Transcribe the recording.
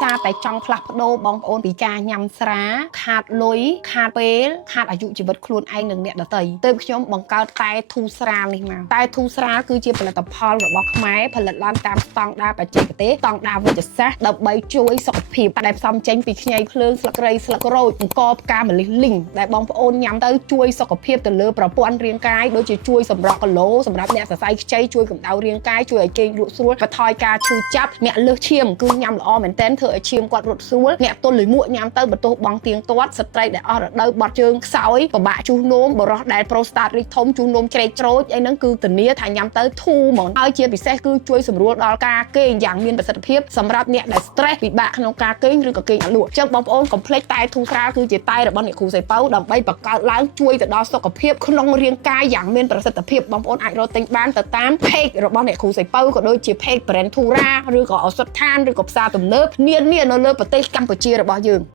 សារតែចង់ផ្លាស់ប្ដូរបងប្អូនពីការញ៉ាំស្រាខាតលុយខាតពេលខាតអាយុជីវិតខ្លួនឯងនិងអ្នកដទៃទើបខ្ញុំបង្កើតតែធូស្រាលនេះមកតែធូស្រាលគឺជាផលិតផលរបស់ខ្មែរផលិតឡើងតាមស្តង់ដារបច្ចេកទេសស្តង់ដារវិទ្យាសាស្ត្រដើម្បីជួយសុខភាពដែលផ្សំចេញពីខ្ញីភ្លើងស្លឹករៃស្លឹកក្រូចអង្ករផ្កាម្លិះលីងដែលបងប្អូនញ៉ាំទៅជួយសុខភាពទៅលើប្រព័ន្ធរាងកាយដូចជាជួយសម្រស់គីឡូសម្រាប់អ្នកសរសៃខ្ចីជួយកម្ដៅរាងកាយជួយឲ្យគេងលក់ស្រួលបន្ថយការឈឺចាប់អ្នកលើសឈាមគឺញ៉ាំល្អមែនទែនធ្វើឲ្យឈាមគាត់រត់ស្រួលអ្នកទល់លាមកញ៉ាំទៅបន្ទោះបង់ទៀងទាត់ស្ត្រីដែលអស់រដូវបាត់ជើងខ្សោយពិបាកជូសនោមបរោះដែលប្រូស្តាតរីកធំជូសនោមជ្រែកច្រូចអីហ្នឹងគឺធានាថាញ៉ាំទៅធូរហ្មងហើយជាពិសេសគឺជួយសម្រួលដល់ការគេងយ៉ាងមានប្រសិទ្ធភាពសម្រាប់អ្នកដែល stress ពិបាកក្នុងការគេងឬក៏គេងអត់លក់អញ្ចឹងបងប្អូនកុំភ្លេចតែធូស្រាលគឺជាតែរបស់អ្នកគ្រូសៃប៉ៅដើម្បីបង្កើតឡើងជួយទៅដល់សុខភាពក្នុងរាងកាយយ៉ាងមានប្រសិទ្ធភាពបងប្អូនអាចរកទិញបានទៅតាម page របស់អ្នកគ្រូសៃប៉ៅក៏ដូចជា page Brand Thura ឬក៏ឱសថឋានឬក៏ផ្សារទំនើបនានានៅលើប្រទេសកម្ពុជារបស់យើង